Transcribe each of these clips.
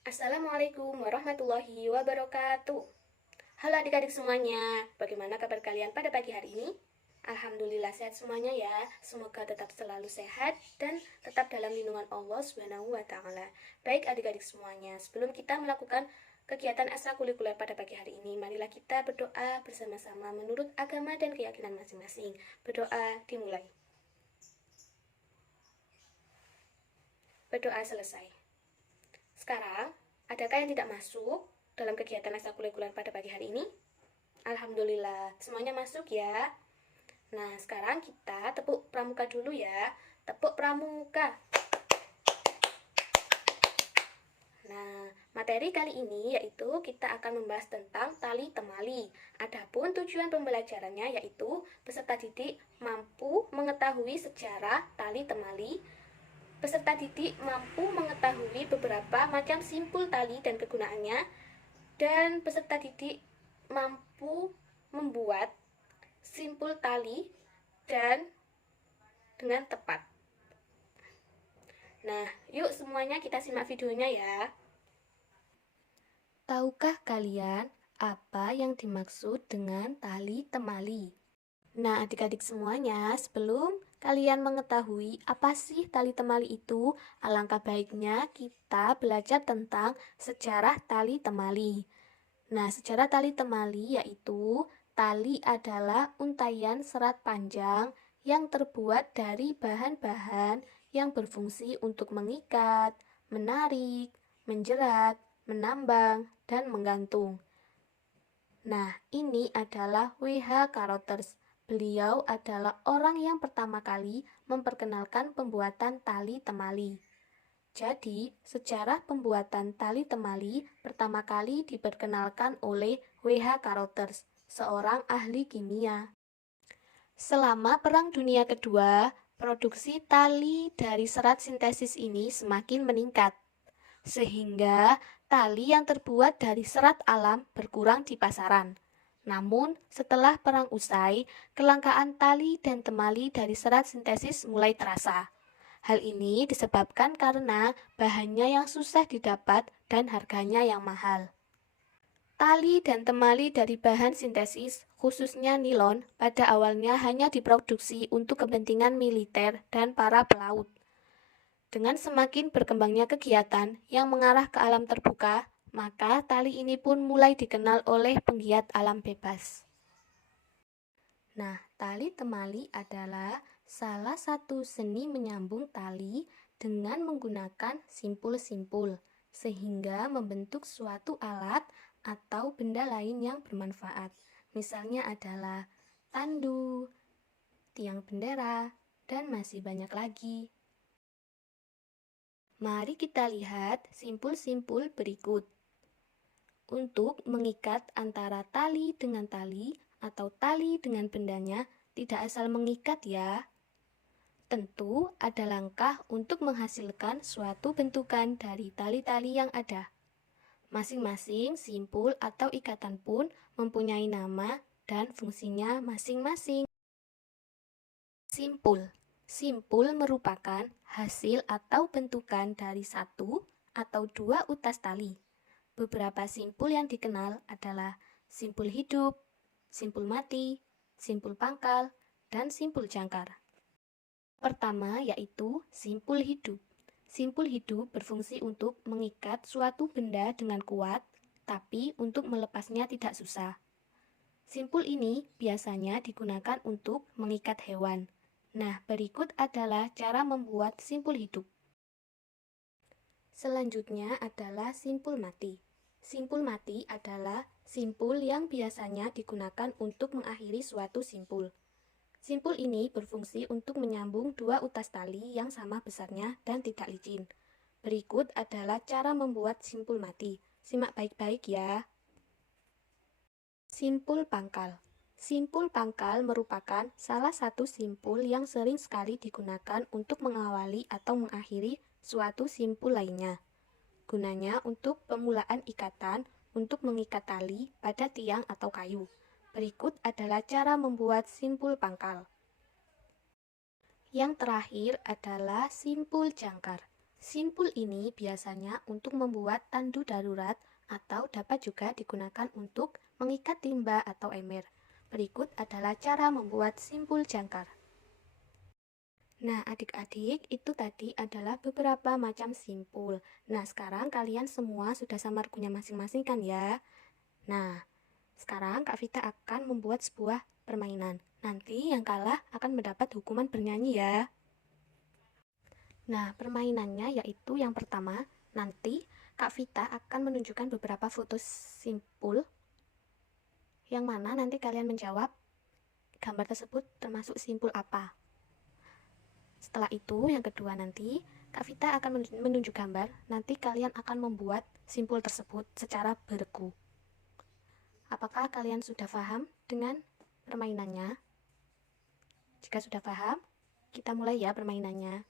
Assalamualaikum warahmatullahi wabarakatuh. Halo adik-adik semuanya, bagaimana kabar kalian pada pagi hari ini? Alhamdulillah sehat semuanya ya. Semoga tetap selalu sehat dan tetap dalam lindungan Allah Subhanahu wa taala. Baik adik-adik semuanya, sebelum kita melakukan kegiatan ekstrakurikuler pada pagi hari ini, marilah kita berdoa bersama-sama menurut agama dan keyakinan masing-masing. Berdoa dimulai. Berdoa selesai. Sekarang, adakah yang tidak masuk dalam kegiatan ekstrakurikuler pada pagi hari ini? Alhamdulillah, semuanya masuk ya. Nah, sekarang kita tepuk pramuka dulu ya. Tepuk pramuka. Nah, materi kali ini yaitu kita akan membahas tentang tali temali. Adapun tujuan pembelajarannya yaitu peserta didik mampu mengetahui sejarah tali temali. Peserta didik mampu mengetahui beberapa macam simpul tali dan kegunaannya, dan peserta didik mampu membuat simpul tali dan dengan tepat. Nah, yuk semuanya kita simak videonya ya. Tahukah kalian apa yang dimaksud dengan tali temali? Nah, adik-adik semuanya, sebelum kalian mengetahui apa sih tali temali itu, alangkah baiknya kita belajar tentang sejarah tali temali. Nah, sejarah tali temali yaitu tali adalah untaian serat panjang yang terbuat dari bahan-bahan yang berfungsi untuk mengikat, menarik, menjerat, menambang, dan menggantung. Nah, ini adalah W.H. Carothers. Beliau adalah orang yang pertama kali memperkenalkan pembuatan tali temali. Jadi, sejarah pembuatan tali temali pertama kali diperkenalkan oleh W.H. Carothers, seorang ahli kimia. Selama Perang Dunia Kedua, produksi tali dari serat sintesis ini semakin meningkat, sehingga tali yang terbuat dari serat alam berkurang di pasaran. Namun, setelah perang usai, kelangkaan tali dan temali dari serat sintesis mulai terasa. Hal ini disebabkan karena bahannya yang susah didapat dan harganya yang mahal. Tali dan temali dari bahan sintesis, khususnya nilon, pada awalnya hanya diproduksi untuk kepentingan militer dan para pelaut. Dengan semakin berkembangnya kegiatan yang mengarah ke alam terbuka, maka tali ini pun mulai dikenal oleh penggiat alam bebas. Nah, tali temali adalah salah satu seni menyambung tali dengan menggunakan simpul-simpul, sehingga membentuk suatu alat atau benda lain yang bermanfaat. Misalnya adalah tandu, tiang bendera, dan masih banyak lagi. Mari kita lihat simpul-simpul berikut. Untuk mengikat antara tali dengan tali atau tali dengan bendanya, tidak asal mengikat ya. Tentu ada langkah untuk menghasilkan suatu bentukan dari tali-tali yang ada. Masing-masing simpul atau ikatan pun mempunyai nama dan fungsinya masing-masing. Simpul. Simpul merupakan hasil atau bentukan dari satu atau dua utas tali. Beberapa simpul yang dikenal adalah simpul hidup, simpul mati, simpul pangkal, dan simpul jangkar. Pertama yaitu simpul hidup. Simpul hidup berfungsi untuk mengikat suatu benda dengan kuat, tapi untuk melepasnya tidak susah. Simpul ini biasanya digunakan untuk mengikat hewan. Nah, berikut adalah cara membuat simpul hidup. Selanjutnya adalah simpul mati. Simpul mati adalah simpul yang biasanya digunakan untuk mengakhiri suatu simpul. Simpul ini berfungsi untuk menyambung dua utas tali yang sama besarnya dan tidak licin. Berikut adalah cara membuat simpul mati. Simak baik-baik ya. Simpul pangkal. Simpul pangkal merupakan salah satu simpul yang sering sekali digunakan untuk mengawali atau mengakhiri suatu simpul lainnya. Gunanya untuk pemulaan ikatan untuk mengikat tali pada tiang atau kayu. Berikut adalah cara membuat simpul pangkal. Yang terakhir adalah simpul jangkar. Simpul ini biasanya untuk membuat tandu darurat atau dapat juga digunakan untuk mengikat timba atau ember. Berikut adalah cara membuat simpul jangkar. Nah, adik-adik, itu tadi adalah beberapa macam simpul. Nah, sekarang kalian semua sudah samar punya masing-masing kan ya? Nah, sekarang Kak Vita akan membuat sebuah permainan. Nanti yang kalah akan mendapat hukuman bernyanyi ya. Nah, permainannya yaitu yang pertama, nanti Kak Vita akan menunjukkan beberapa foto simpul, yang mana nanti kalian menjawab gambar tersebut termasuk simpul apa. Setelah itu, yang kedua nanti, Kak Vita akan menunjuk gambar, nanti kalian akan membuat simpul tersebut secara beregu. Apakah kalian sudah paham dengan permainannya? Jika sudah paham, kita mulai ya permainannya.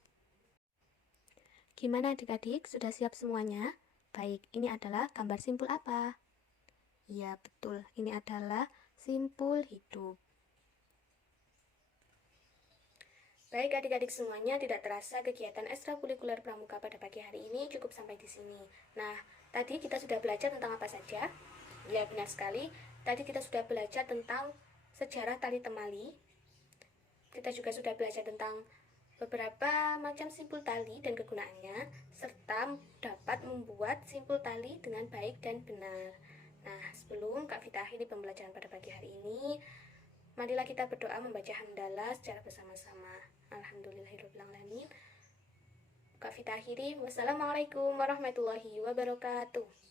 Gimana adik-adik, sudah siap semuanya? Baik, ini adalah gambar simpul apa? Ya, betul, ini adalah simpul hidup. Baik adik-adik semuanya, tidak terasa kegiatan ekstrakurikuler pramuka pada pagi hari ini cukup sampai di sini. Nah, tadi kita sudah belajar tentang apa saja? Ya, benar sekali. Tadi kita sudah belajar tentang sejarah tali temali. Kita juga sudah belajar tentang beberapa macam simpul tali dan kegunaannya, serta dapat membuat simpul tali dengan baik dan benar. Nah, sebelum Kak Vita akhiri pembelajaran pada pagi hari ini, marilah kita berdoa membaca hamdalah secara bersama-sama. Alhamdulillahirrahmanirrahim. Kak Vita akhiri. Wassalamualaikum warahmatullahi wabarakatuh.